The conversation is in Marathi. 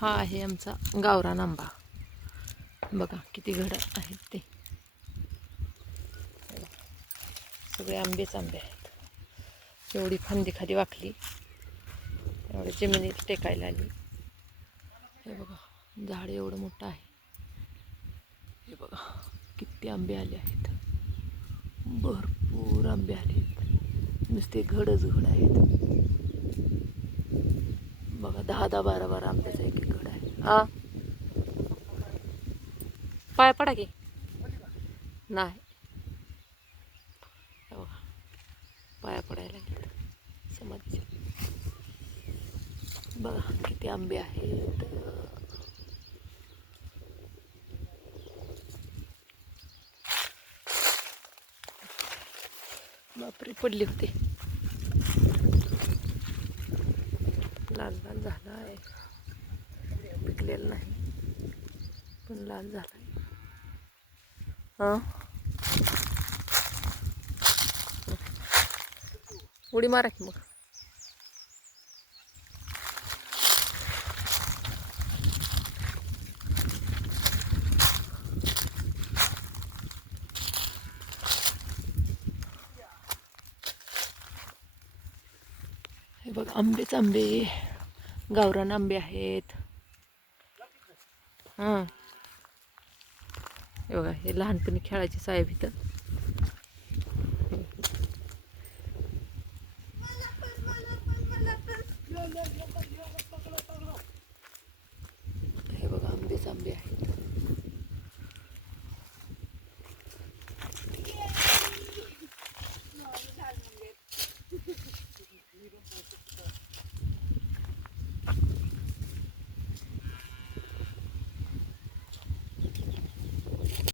हा आहे आमचा गावरान आंबा. बघा किती घड आहेत ते. सगळे आंबेच आंबे आहेत. एवढी फांदी खाली वाकली, एवढं जमिनीत टेकायला आली. हे बघा झाड एवढं मोठं आहे. हे बघा किती आंबे आले आहेत. भरपूर आंबे आले आहेत. नुसते घडच घड आहेत. बघा 10-10, 12-12 आंब्याचा एक एक घड आहे. हा पाय पडा की नाही. बघा पाया पडायला लागेल समाधीच्या. बघा किती आंबे आहेत. बापरे पडले होते. लाल लाल झाला आहे. पिकलेलं नाही पण लाल झाला आहे. हा उडी मारा की मग. हे बघ आंबेच आंबे, गावरान आंबे आहेत. हां हे बघा हे लहानपणी खेळायची साहेब इथं.